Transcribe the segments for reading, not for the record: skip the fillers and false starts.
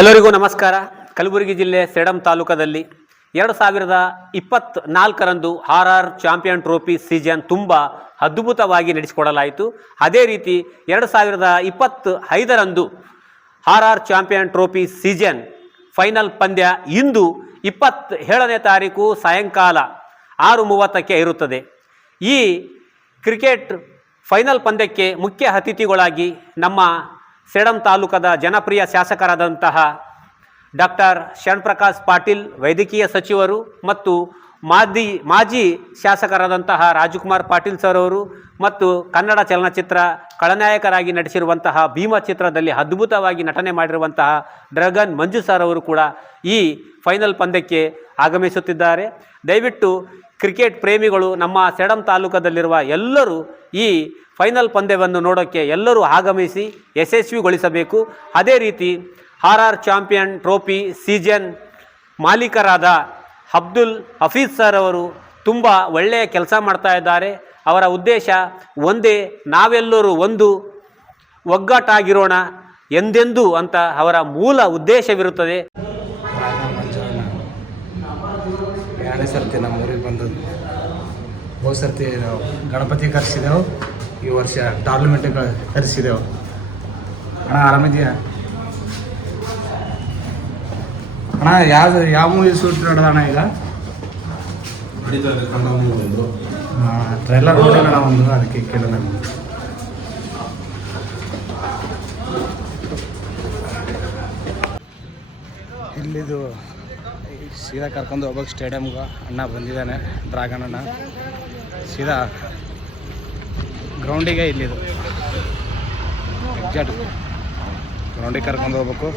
ಎಲ್ಲರಿಗೂ ನಮಸ್ಕಾರ. ಕಲಬುರಗಿ ಜಿಲ್ಲೆ ಸೇಡಂ ತಾಲೂಕದಲ್ಲಿ 2024ರಂದು RR ಚಾಂಪಿಯನ್ ಟ್ರೋಫಿ ಸೀಸನ್ ತುಂಬ ಅದ್ಭುತವಾಗಿ ನಡೆಸಿಕೊಡಲಾಯಿತು. ಅದೇ ರೀತಿ 2025ರಂದು RR champion trophy season final ಪಂದ್ಯ ಇಂದು 27ನೇ ತಾರೀಕು ಸಾಯಂಕಾಲ 6:30ಕ್ಕೆ ಇರುತ್ತದೆ. ಈ ಕ್ರಿಕೆಟ್ ಫೈನಲ್ ಪಂದ್ಯಕ್ಕೆ ಮುಖ್ಯ ಅತಿಥಿಗಳಾಗಿ ನಮ್ಮ ಸೇಡಂ ತಾಲೂಕದ ಜನಪ್ರಿಯ ಶಾಸಕರಾದಂತಹ ಡಾಕ್ಟರ್ ಶರಣಪ್ರಕಾಶ್ ಪಾಟೀಲ್ ವೈದ್ಯಕೀಯ ಸಚಿವರು ಮತ್ತು ಮಾಜಿ ಶಾಸಕರಾದಂತಹ ರಾಜಕುಮಾರ್ ಪಾಟೀಲ್ ಸರ್ ಅವರು ಮತ್ತು ಕನ್ನಡ ಚಲನಚಿತ್ರ ಖಳನಾಯಕರಾಗಿ ನಟಿಸಿರುವಂತಹ ಭೀಮ ಚಿತ್ರದಲ್ಲಿ ಅದ್ಭುತವಾಗಿ ನಟನೆ ಮಾಡಿರುವಂತಹ ಡ್ರ್ಯಾಗನ್ ಮಂಜು ಸರ್ ಅವರು ಕೂಡ ಈ ಫೈನಲ್ ಪಂದ್ಯಕ್ಕೆ ಆಗಮಿಸುತ್ತಿದ್ದಾರೆ. ದಯವಿಟ್ಟು ಕ್ರಿಕೆಟ್ ಪ್ರೇಮಿಗಳು ನಮ್ಮ ಸೇಡಂ ತಾಲೂಕದಲ್ಲಿರುವ ಎಲ್ಲರೂ ಈ ಫೈನಲ್ ಪಂದ್ಯವನ್ನು ನೋಡೋಕ್ಕೆ ಎಲ್ಲರೂ ಆಗಮಿಸಿ ಯಶಸ್ವಿಗೊಳಿಸಬೇಕು. ಅದೇ ರೀತಿ RR ಚಾಂಪಿಯನ್ ಟ್ರೋಫಿ ಸೀಸನ್ ಮಾಲೀಕರಾದ ಅಬ್ದುಲ್ ಹಫೀಜ್ ಸರ್ ಅವರು ತುಂಬ ಒಳ್ಳೆಯ ಕೆಲಸ ಮಾಡ್ತಾ ಇದ್ದಾರೆ. ಅವರ ಉದ್ದೇಶ ಒಂದೇ, ನಾವೆಲ್ಲರೂ ಒಂದು ಒಗ್ಗಟ್ಟಾಗಿರೋಣ ಎಂದೆಂದೂ ಅಂತ ಅವರ ಮೂಲ ಉದ್ದೇಶವಿರುತ್ತದೆ. ಎರಡನೇ ಸರ್ತಿ ನಮ್ಮ ಊರಿಗೆ ಬಂದದ್ದು. ಹೋದ ಸರ್ತಿ ನಾವು ಗಣಪತಿ ಕರೆಸಿದೆವು, ಈ ವರ್ಷ ಟೂರ್ನಮೆಂಟ್ಗೆ ಕರೆಸಿದೆವು. ಅಣ್ಣ ಆರಾಮಿದೆಯಾ ಅಣ್ಣ? ಯಾವ ಮೂವಿ ಶೂಟ್ ನಡೆದಣ್ಣ ಈಗ? ಟ್ರೈಲರ್ ನೋಡಿಲ್ಲ ಒಂದು, ಅದಕ್ಕೆ ಕೇಳೋಣ. ಇಲ್ಲಿದು ಸೀದಾ ಕರ್ಕೊಂಡು ಹೋಗ್ಬೇಕು ಸ್ಟೇಡಿಯಮ್ಗೆ. ಅಣ್ಣ ಬಂದಿದ್ದಾನೆ, ಡ್ರ್ಯಾಗನ್ ಅಣ್ಣ. ಸೀದಾ ಗ್ರೌಂಡಿಗೆ ಇಲ್ಲಿದು ಎಕ್ಸಾಕ್ಟ್ ಗ್ರೌಂಡಿಗೆ ಕರ್ಕೊಂಡು ಹೋಗ್ಬೇಕು.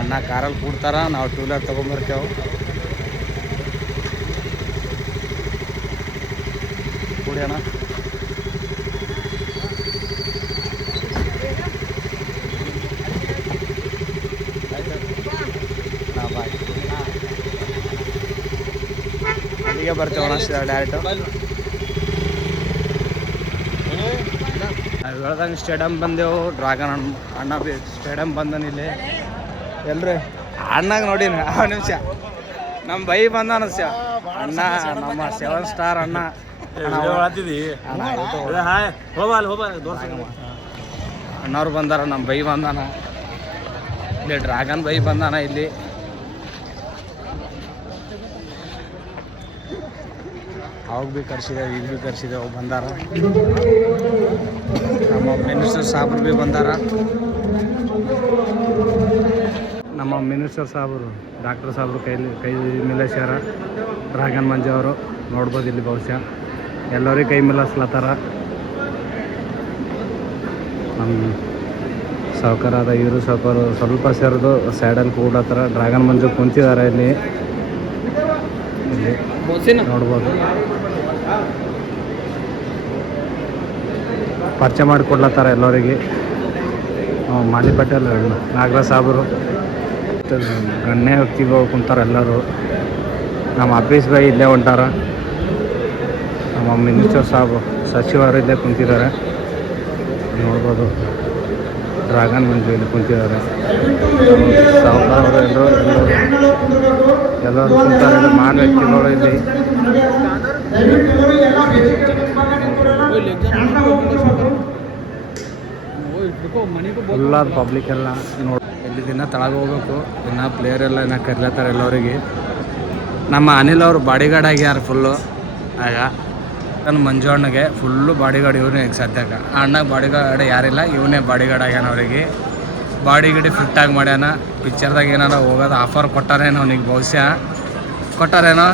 ಅಣ್ಣ ಕಾರಲ್ಲಿ ಕೂಡ್ತಾರ, ನಾವು ಟೂ ವೀಲರ್ ತೊಗೊಂಬರ್ತೇವೆ. ಕೂಡಿ ಅಣ್ಣ. ಬಾಯ್, ಅಲ್ಲಿಗೆ ಬರ್ತೇವಣ್ಣ ಡೈರೆಕ್ಟು. ನಾವು ಹೇಳ್ದಂಗೆ ಸ್ಟೇಡಿಯಮ್ ಬಂದೆವು. ಡ್ರ್ಯಾಗನ್ ಅಣ್ಣ ಸ್ಟೇಡಿಯಮ್ ಬಂದನಿಲ್ಲಿ ಎಲ್ರಿ ಅಣ್ಣಾಗ ನೋಡಿ. ಆ ನಿಮಿಷ ನಮ್ಮ ಬೈ ಬಂದಾನ ಅಣ್ಣ, ನಮ್ಮ 7 ಸ್ಟಾರ್ ಅಣ್ಣ. ಅಣ್ಣವ್ರು ಬಂದಾರ, ನಮ್ಮ ಬೈ ಬಂದಾನ ಇಲ್ಲಿ. ಡ್ರ್ಯಾಗನ್ ಬೈ ಬಂದಾನ ಇಲ್ಲಿ. ಅವಾಗ ಭೀ ಕರ್ಸಿದ್ದೇವೆ, ಈಗ ಭೀ ಕರ್ಸಿದ್ದೇವೆ, ಬಂದಾರ. ನಮ್ಮ ಮಿನಿಸ್ಟರ್ ಸಾಬ್ರು ಭೀ ಬಂದಾರ. ನಮ್ಮ ಮಿನಿಸ್ಟರ್ ಸಾಬ್ರು ಡಾಕ್ಟರ್ ಸಾಬ್ರು ಕೈ ಮಿಲಾಸ್ಯಾರ. ಡ್ರ್ಯಾಗನ್ ಮಂಜು ಅವರು ನೋಡ್ಬೋದು ಇಲ್ಲಿ. ಬಹುಶಃ ಎಲ್ಲರಿಗೆ ಕೈ ಮಿಲಾಸ್ಲತ್ತಾರ. ನಮ್ಮ ಸಾವುಕಾರಾದ ಇವರು ಸಾವುಕಾರು ಸ್ವಲ್ಪ ಸೇರಿದು ಸೈಡಲ್ಲಿ ಕೂಡತ್ತಾರ. ಡ್ರ್ಯಾಗನ್ ಮಂಜು ಕುಂತಿದ್ದಾರೆ ಇಲ್ಲಿ ನೋಡ್ಬೋದು. ಪರಿಚಯ ಮಾಡಿಕೊಡ್ಲತ್ತಾರ ಎಲ್ಲರಿಗೆ. ಮಾಲಿ ಪಟೇಲ್, ನಾಗರಾಜ್ ಸಾಬ್ರು, ಗಣ್ಯ ವ್ಯಕ್ತಿಗಳು ಕುಂತಾರೆ ಎಲ್ಲರೂ. ನಮ್ಮ ಆಫೀಸ್ ಬೈ ಇಲ್ಲೇ ಹೊಂಟಾರ. ನಮ್ಮ ಮಿನಿಸ್ಟರ್ ಸಾಬ್ ಸಚಿವರು ಇಲ್ಲೇ ಕುಂತಿದ್ದಾರೆ ನೋಡ್ಬೋದು. ಡ್ರ್ಯಾಗನ್ ಮಂಜು ಇಲ್ಲಿ ಕುಂತಿದ್ದಾರೆ. ಸಾವುಕಾರವರು ಎಲ್ಲರೂ ಕುಂತಾರೆ. ಮಾನ್ ವ್ಯಕ್ತಿಗಳು ಇಲ್ಲಿ ಫುಲ್ಲಾದ ಪಬ್ಲಿಕ್ ಎಲ್ಲ ನೋಡಿ. ಇಲ್ಲಿ ದಿನ ತಳಗ ಹೋಗ್ಬೇಕು. ದಿನ ಪ್ಲೇಯರ್ ಎಲ್ಲ ಇನ್ನ ಕರಿಲತ್ತಾರೆ ಎಲ್ಲರಿಗೆ. ನಮ್ಮ ಅನಿಲ್ ಅವರು ಬಾಡಿಗಾರ್ಡ್ ಆಗ್ಯಾರ ಫುಲ್ಲು. ಆಗ ನನ್ನ ಮಂಜು ಅಣ್ಣಗೆ ಫುಲ್ಲು ಬಾಡಿಗಾರ್ಡ್ ಇವನೇ. ಈಗ ಸದ್ಯಕ್ಕೆ ಆ ಅಣ್ಣಗೆ ಬಾಡಿಗಾರ್ಡ್ ಯಾರಿಲ್ಲ, ಇವನೇ ಬಾಡಿಗಾರ್ಡ್ ಆಗ್ಯಾನ ಅವರಿಗೆ. ಬಾಡಿ ಗಿಡಿ ಫಿಟ್ಟಾಗಿ ಮಾಡ್ಯಾನ. ಪಿಕ್ಚರ್ದಾಗ ಏನಾರ ಹೋಗೋದು ಆಫರ್ ಕೊಟ್ಟಾರೇನೋ ಅವನಿಗೆ, ಬಹುಶಃ ಕೊಟ್ಟಾರೇನೋ,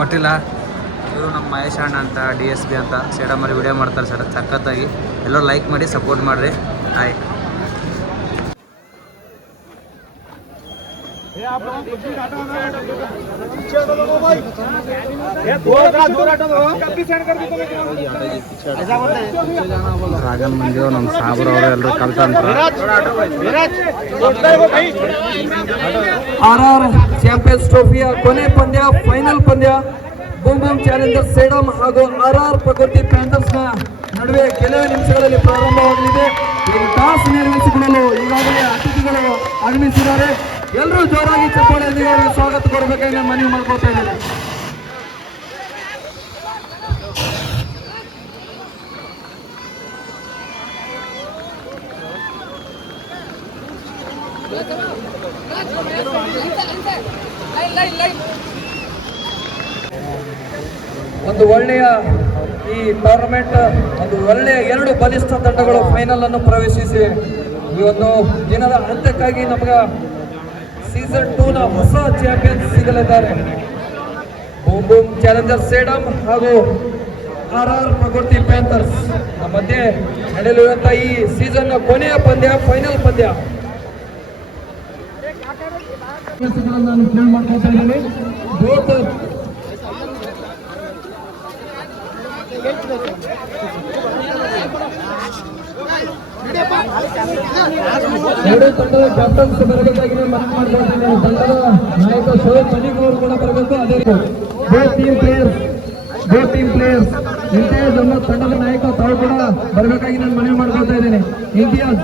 ಕೊಟ್ಟಿಲ್ಲ. ಇವರು ನಮ್ಮ ಮಹೇಶ್ ಅಣ್ಣ ಅಂತ DSP ಅಂತ ಸೇಡಮಲ್ಲಿ ವಿಡಿಯೋ ಮಾಡ್ತಾರೆ ಸರ್, ಸಖತ್ತಾಗಿ. ಎಲ್ಲರೂ ಲೈಕ್ ಮಾಡಿ ಸಪೋರ್ಟ್ ಮಾಡಿರಿ. ಹಾಯ್. ಡ್ರ್ಯಾಗನ್ ಮಂಜು ನಮ್ಮ ಸಾಬ್ರವರು ಎಲ್ಲರೂ ಕಲ್ತಂತ್ರ. RR ಚಾಂಪಿಯನ್ಸ್ ಟ್ರೋಫಿಯ ಕೊನೆ ಪಂದ್ಯ, ಫೈನಲ್ ಪಂದ್ಯ ಬೂಮ್ ಬೂಮ್ ಚಾಲೆಂಜರ್ ಸೇಡಂ ಹಾಗೂ RR ಪ್ರಕೃತಿ ಪ್ಯಾಂಥರ್ಸ್ನ ನಡುವೆ ಕೆಲವೇ ನಿಮಿಷಗಳಲ್ಲಿ ಪ್ರಾರಂಭವಾಗಲಿದೆ. ಟಾಸ್ ನಿರ್ವಹಿಸಿಕೊಳ್ಳಲು ಈಗಾಗಲೇ ಅತಿಥಿಗಳು ಆಗಮಿಸಿದ್ದಾರೆ. ಎಲ್ಲರೂ ಜೋರಾಗಿ ಚಪ್ಪಾಳೆಯೊಂದಿಗೆ ಅವರಿಗೆ ಸ್ವಾಗತ ಕೊಡಬೇಕಾಗಿ ನಾನು ಮನವಿ ಮಾಡ್ಕೊಳ್ತಾ ಇದ್ದೇನೆ. ಒಂದು ಒಳ್ಳೆಯ ಈ ಟೂರ್ನಮೆಂಟ್, ಒಂದು ಒಳ್ಳೆಯ ಎರಡು ಬಲಿಷ್ಠ ತಂಡಗಳು ಫೈನಲ್ ಅನ್ನು ಪ್ರವೇಶಿಸಿ ಈ ಒಂದು ದಿನದ ಅಂತ್ಯಕ್ಕಾಗಿ ನಮಗೆ ಸೀಸನ್ 2ನ ಹೊಸ ಚಾಂಪಿಯನ್ಸ್ ಸಿಗಲಿದ್ದಾರೆ. ಬೂಮ್ ಬೂಮ್ ಚಾಲೆಂಜರ್ಸ್ ಸೇಡಂ ಹಾಗೂ RR ಪ್ರಕೃತಿ ಪ್ಯಾಂಥರ್ಸ್ ಮಧ್ಯೆ ನಡೆಯಲಿರುವಂತಹ ಈ ಸೀಸನ್ ಕೊನೆಯ ಪಂದ್ಯ, ಫೈನಲ್ ಪಂದ್ಯ. ನಾನು ಪ್ಲೇ ಮಾಡ್ಕೊಳ್ತಾ ಇದ್ದೀನಿ. ಎರಡು ತಂಡದ ಕ್ಯಾಪ್ಟನ್ಸ್ ಬರಬೇಕಾಗಿ ನಾನು ಮನವಿ ಮಾಡ್ಕೊಳ್ತೇನೆ. ತಂಡದ ನಾಯಕ ಶೋಯಬ್ ಮಲಿಕ್ ಅವರು ಕೂಡ ಬರಬೇಕು. ಅದೇ ಟೀಮ್ ಪ್ಲೇಯರ್ಸ್ ಇಂತಿಯಾಜ್ ನಮ್ಮ ತಂಡದ ನಾಯಕ ತಾವು ಕೂಡ ಬರಬೇಕಾಗಿ ನಾನು ಮನವಿ ಮಾಡ್ಕೊಳ್ತಾ ಇದ್ದೇನೆ. ಇಂತಿಯಾಜ್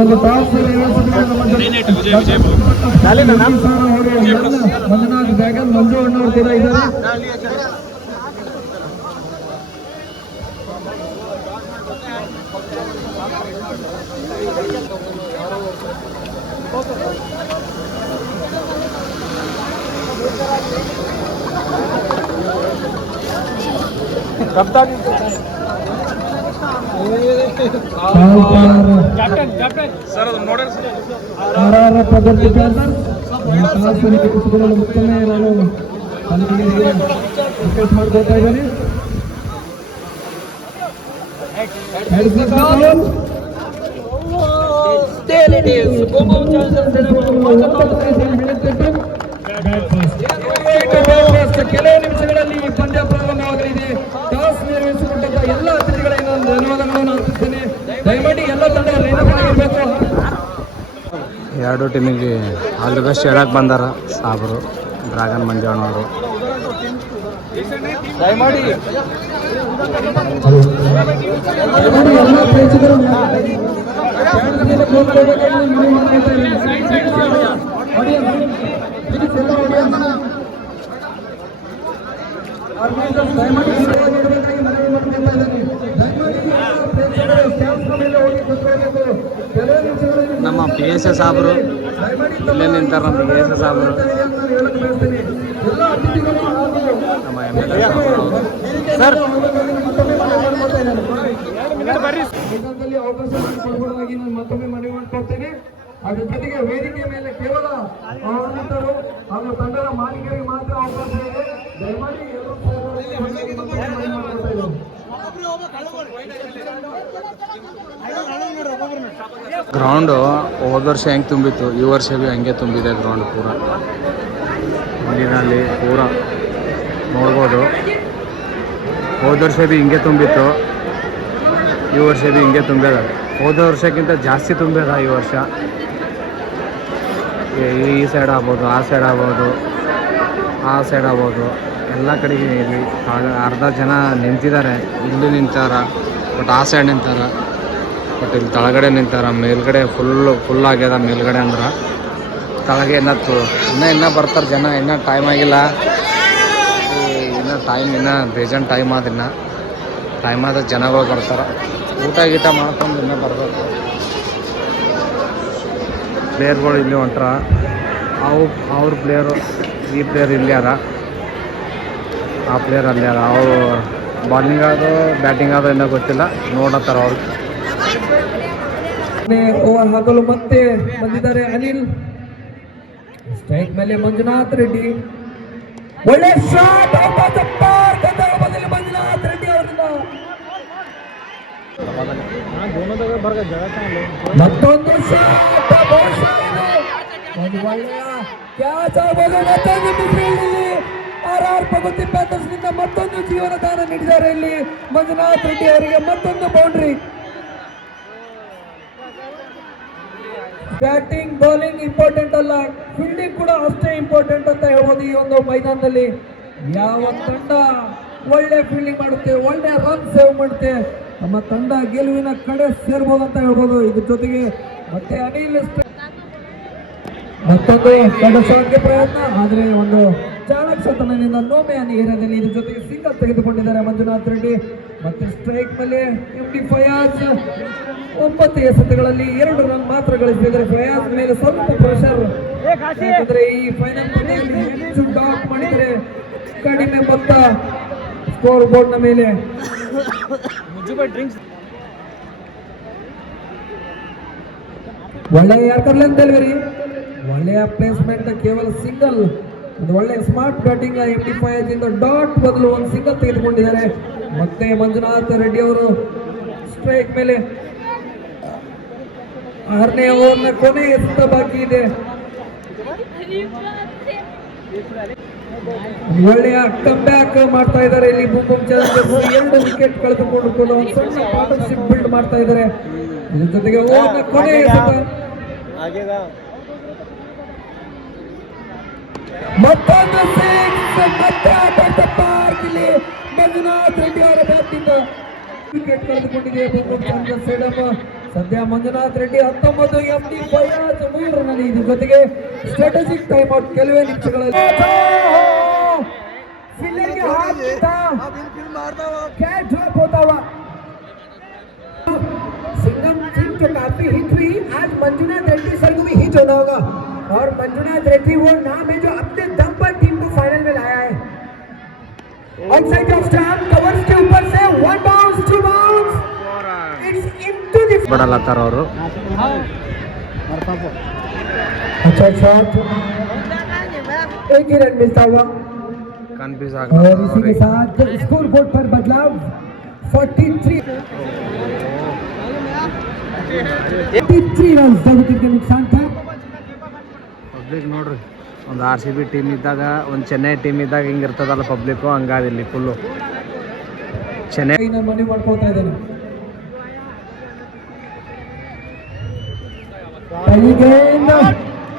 ಒಂದು ಟಾಸ್ ಮಂಜುನಾಥ್ ಬ್ಯಾಗನ್ ಮಂಜು ಅಣ್ಣವರು ಕೂಡ ಇದ್ದಾರೆ. ಪ್ರಕೃತಿ ಮುಖ್ಯನೇ ನಾನು ರಿಕ್ವೆಸ್ಟ್ ಮಾಡ್ಕೊಳ್ತಾ ಇದ್ದೇನೆ. ಕೆಲವು ನಿಮಿಷಗಳಲ್ಲಿ ಈ ಪಂದ್ಯ ಪ್ರಾರಂಭವಾಗಲಿದೆ. ಟಾಸ್ ನಿರ್ವಹಿಸಿಕೊಂಡಂತ ಎಲ್ಲ ಅತಿಥಿಗಳಿಗೆ ನಾನು ಧನ್ಯವಾದಗಳನ್ನು ಅರ್ಪಿಸುತ್ತೇನೆ. ದಯಮಾಡಿ ಎಲ್ಲ ತಂಡ ಲೈನಪ್ಪಾಗಿರ್ಬೇಕು. ಎರಡು ಟೀಮಿಗೆ ಆಲ್ ದಿ ಬೆಸ್ಟ್ ಹೇಳಕ್ಕೆ ಬಂದಾರ ಸಾಬ್ರು, ಡ್ರ್ಯಾಗನ್ ಮಂಜಣ್ಣವರು. ದಯಮಾಡಿ ಎಲ್ಲ ಪ್ರೇಕ್ಷಕರು ನಮ್ಮ PSA ಸಾಬ್ರು ಇಲ್ಲೇ ನಿಂತಾರೆ. ನಮ್ಮ PSA ಸಾಬ್ರು, ನಮ್ಮ MLA ಸಾಬ್ರು. ಸರ್ ಅವಕಾಶ ಮಾಡಿಕೊಡುವುದಾಗಿ ನಾನು ಮತ್ತೊಮ್ಮೆ ಮನವಿ ಮಾಡಿಕೊಡ್ತೇನೆ. ಅದ್ರ ಜೊತೆಗೆ ವೇದಿಕೆ ಮೇಲೆ ಕೇವಲ ಆಡಳಿತರು ಹಾಗೂ ತಂಡದ ಮಾಲೀಕರಿಗೆ ಮಾತ್ರ ಅವಕಾಶ ಇದೆ. ದಯಮಾಡಿ ಎಲ್ಲರೂ ಗ್ರೌಂಡು ಹೋದ ವರ್ಷ ಹೆಂಗೆ ತುಂಬಿತ್ತು, ಈ ವರ್ಷ ಭೀ ಹಂಗೆ ತುಂಬಿದೆ ಗ್ರೌಂಡ್ ಪೂರ. ನೀರಿನಲ್ಲಿ ಪೂರ ನೋಡ್ಬೋದು. ಹೋದ ವರ್ಷ ಭೀ ಹಿಂಗೆ ತುಂಬಿತ್ತು, ಈ ವರ್ಷ ಭೀ ಹಿಂಗೆ ತುಂಬ್ಯದ. ಹೋದ ವರ್ಷಕ್ಕಿಂತ ಜಾಸ್ತಿ ತುಂಬ್ಯದ ಈ ವರ್ಷ. ಈ ಸೈಡ್ ಆಗ್ಬೋದು, ಆ ಸೈಡ್ ಆಗ್ಬೋದು, ಆ ಸೈಡ್ ಆಗ್ಬೋದು, ಎಲ್ಲ ಕಡೆಗೆ ಇಲ್ಲಿ ಅರ್ಧ ಜನ ನಿಂತಿದ್ದಾರೆ. ಇಲ್ಲಿ ನಿಂತಾರ, ಬಟ್ ಆ ಸೈಡ್ ನಿಂತಾರ, ಬಟ್ ಇಲ್ಲಿ ತಳಗಡೆ ನಿಂತಾರ. ಮೇಲ್ಗಡೆ ಫುಲ್ ಆಗ್ಯದ. ಮೇಲ್ಗಡೆ ಅಂದ್ರೆ ತಳಗೆ ಇನ್ನೂ ಬರ್ತಾರೆ ಜನ. ಇನ್ನೂ ಟೈಮ್ ಆಗಿಲ್ಲ, ಇನ್ನೂ ಬೇಜಾನ್ ಟೈಮ್ ಆದ. ಟೈಮ್ ಆದ ಜನಗಳು ಬರ್ತಾರೆ. ಊಟ ಗೀಟ ಮಾಡ್ಕೊಂಡು ಇನ್ನೂ ಬರ್ಬೇಕು. ಪ್ಲೇಯರ್ಗಳು ಇಲ್ಲಿ ಹೊಂಟ್ರ. ಅವ್ರ ಪ್ಲೇಯರು, ಈ ಪ್ಲೇಯರ್ ಇಲ್ಲಿ ಅದ, ಆ ಪ್ಲೇಯರ್ ಅಲ್ಲಿ ಅದ. ಅವರು ಬಾಲಿಂಗ್ ಆದೋ ಬ್ಯಾಟಿಂಗ್ ಆದೋ ಏನೋ ಗೊತ್ತಿಲ್ಲ, ನೋಡತ್ತಾರ ಅವ್ರು. ಓವರ್ ಹಾಕಲು ಮತ್ತೆ ಬಂದಿದ್ದಾರೆ ಅನಿಲ್. ಸ್ಟ್ರೈಕ್ ಮೇಲೆ ಮಂಜುನಾಥ್ ರೆಡ್ಡಿ. ಒಳ್ಳೆ ಶಾಟ್, ಮಂಜುನಾಥ್ ರೆಡ್ಡಿ ಅವರಿಂದ ಮತ್ತೊಂದು ಶಾಟ್. ಒಂದು ಒಳ್ಳೆಯ ಕ್ಯಾಚ್ ಆಗಬಹುದು. ಮತ್ತೊಂದು RR ಪ್ರಕೃತಿ ಪ್ಯಾಂಥರ್ಸ್ನಿಂದ ಮತ್ತೊಂದು ಜೀವನದಾನ ನೀಡಿದ್ದಾರೆ ಇಲ್ಲಿ ಮಂಜುನಾಥ್ ರೆಡ್ಡಿ ಅವರಿಗೆ. ಮತ್ತೊಂದು ಬೌಂಡ್ರಿ. ಬ್ಯಾಟಿಂಗ್ ಬೌಲಿಂಗ್ ಇಂಪಾರ್ಟೆಂಟ್ ಅಲ್ಲ, ಫೀಲ್ಡಿಂಗ್ ಕೂಡ ಅಷ್ಟೇ ಇಂಪಾರ್ಟೆಂಟ್ ಅಂತ ಹೇಳ್ಬೋದು. ಈ ಒಂದು ಮೈದಾನದಲ್ಲಿ ಯಾವ ತಂಡ ಒಳ್ಳೆ ಫೀಲ್ಡಿಂಗ್ ಮಾಡುತ್ತೆ, ಒಳ್ಳೆ ರನ್ ಸೇವ್ ಮಾಡುತ್ತೆ, ನಮ್ಮ ತಂಡ ಗೆಲುವಿನ ಕಡೆ ಸೇರ್ಬೋದು ಅಂತ ಹೇಳ್ಬೋದು. ಇದ್ರ ಜೊತೆಗೆ ಮತ್ತೆ ಅನಿಲ್ ಮತ್ತೊಂದು ಕಡಸೋಕೆ ಪ್ರಯತ್ನ, ಆದರೆ ಒಂದು ಚಾಣಕ್ಷತನದಿಂದ ನೋಮೆ ಏರಿಯಾದಲ್ಲಿ ಇದ್ರ ಜೊತೆಗೆ ಸಿಂಗಲ್ ತೆಗೆದುಕೊಂಡಿದ್ದಾರೆ ಮಂಜುನಾಥ್ ರೆಡ್ಡಿ. ಮತ್ತೆ ಸ್ಟ್ರೈಕ್ ಮೇಲೆ MD ಫಯಾಜ್ 9 ಎಸೆತಗಳಲ್ಲಿ 2 ರನ್ ಮಾತ್ರ ಗಳಿಸಿದ್ದಾರೆ. ಫಯಾಜ್ ಮೇಲೆ ಸ್ವಲ್ಪ ಪ್ರೆಷರ್, ಯಾಕಂದ್ರೆ ಈ ಫೈನಲ್ ಹೆಚ್ಚು ಡಾಟ್ ಮಾಡಿದರೆ ಕಡಿಮೆ ಮೊತ್ತ ಸ್ಕೋರ್ ಬೋರ್ಡ್ ನ ಮೇಲೆ. ಒಳ್ಳೆಯ ಯಾರ್ಕರ್ಲೆನ್ ಡೆಲಿವರಿ, ಒಳ್ಳೆಯ ಪ್ಲೇಸ್ಮೆಂಟ್, ಕೇವಲ ಸಿಂಗಲ್. ಒಂದು ಒಳ್ಳೆಯ ಸ್ಮಾರ್ಟ್ ಬ್ಯಾಟಿಂಗ್ MD ಫಯಾಜ್ ಇಂದ ಡಾಟ್ ಬದಲು ಒಂದು ಸಿಂಗಲ್ ತೆಗೆದುಕೊಂಡಿದ್ದಾರೆ. ಮತ್ತೆ ಮಂಜುನಾಥ್ ರೆಡ್ಡಿ ಅವರು ಸ್ಟ್ರೈಕ್ ಮೇಲೆ 6ನೇ ಓವರ್ನ ಕೊನೆ ಎಸೆತ ಬಾಕಿ ಇದೆ. ಒಳ್ಳೆಯ ಕಮ್ ಬ್ಯಾಕ್ ಮಾಡ್ತಾ ಇದ್ದಾರೆ ಇಲ್ಲಿ ಬುಂಬುಮ್ ಚಾಲೆಂಜರ್ಸ್. 2 ವಿಕೆಟ್ ಕಳೆದುಕೊಂಡು ಒಂದು ಸಣ್ಣ ಪಾರ್ಟ್ನರ್ಶಿಪ್ ಬಿಲ್ಡ್ ಮಾಡ್ತಾ ಇದ್ದಾರೆ. ಇದ್ರ ಜೊತೆಗೆ ಓವರ್ನ ಕೊನೆ ಎಸೆತ ಮತ್ತೊಂದು ಸಿಕ್ಸ್, ಮತ್ತೆ ಆಟ ಪಾರ್ಕ್ ಇಲ್ಲಿ ಮಂಜುನಾಥ್ ರೆಡ್ಡಿ ಅವರ ಬ್ಯಾಟ್ನಿಂದ ವಿಕೆಟ್ ಕಳೆದುಕೊಂಡಿದೆ ಬುಂಬುಮ್ ಚಾಲೆಂಜರ್ಸ್ ಸ್ಟೇಡಿಯಂ. ಸದ್ಯ ಮಂಜುನಾಥ್ ರೆಡ್ಡಿ 19, MD ಫಯಾಜ್ 3 ರನ್. ಇದ್ರ ಜೊತೆಗೆ ಸ್ಟ್ರಾಟಜಿಕ್ ಟೈಮ್ ಔಟ್ ಕೆಲವೇ ನಿಮಿಷಗಳಲ್ಲಿ. फील्डर के हाथ था, कैच ड्रॉप होता हुआ। सिंगम सिंह जो काफी हिट हुई, आज मंजुनाथ रेड्डी सर को भी हिट होना होगा। और मंजुनाथ रेड्डी वो नाम है जो अपने दम पर टीम को फाइनल में लाया है। आउटसाइड ऑफ स्टंप, कवर्स के ऊपर से 1 bounce 2 bounce, it's into the ಬಡಲತ್ತಾರ ಅವರು. अच्छा शॉट, एक ही रन मिलता हुआ कन्फ्यूज और इसी के साथ स्कोर बोर्ड पर बदलाव 43 रन दो विकेट के नुकसान था. ಪಬ್ಲಿಕ್ ನೋಡ್ರಿ, ಒಂದು RCB ಟೀಮ್ ಇದ್ದಾಗ, ಒಂದು ಚೆನ್ನೈ ಟೀಮ್ ಇದ್ದಾಗ ಹಿಂಗಿರ್ತದಲ್ಲ ಪಬ್ಲಿಕ್ಕು, ಹಂಗಾದಿಲ್ಲಿ ಫುಲ್ಲು ಚೆನ್ನೈ ಮನೆ ಮಾಡ್ಕೊಳ್ತಾ ಇದ್ದಾನೆ.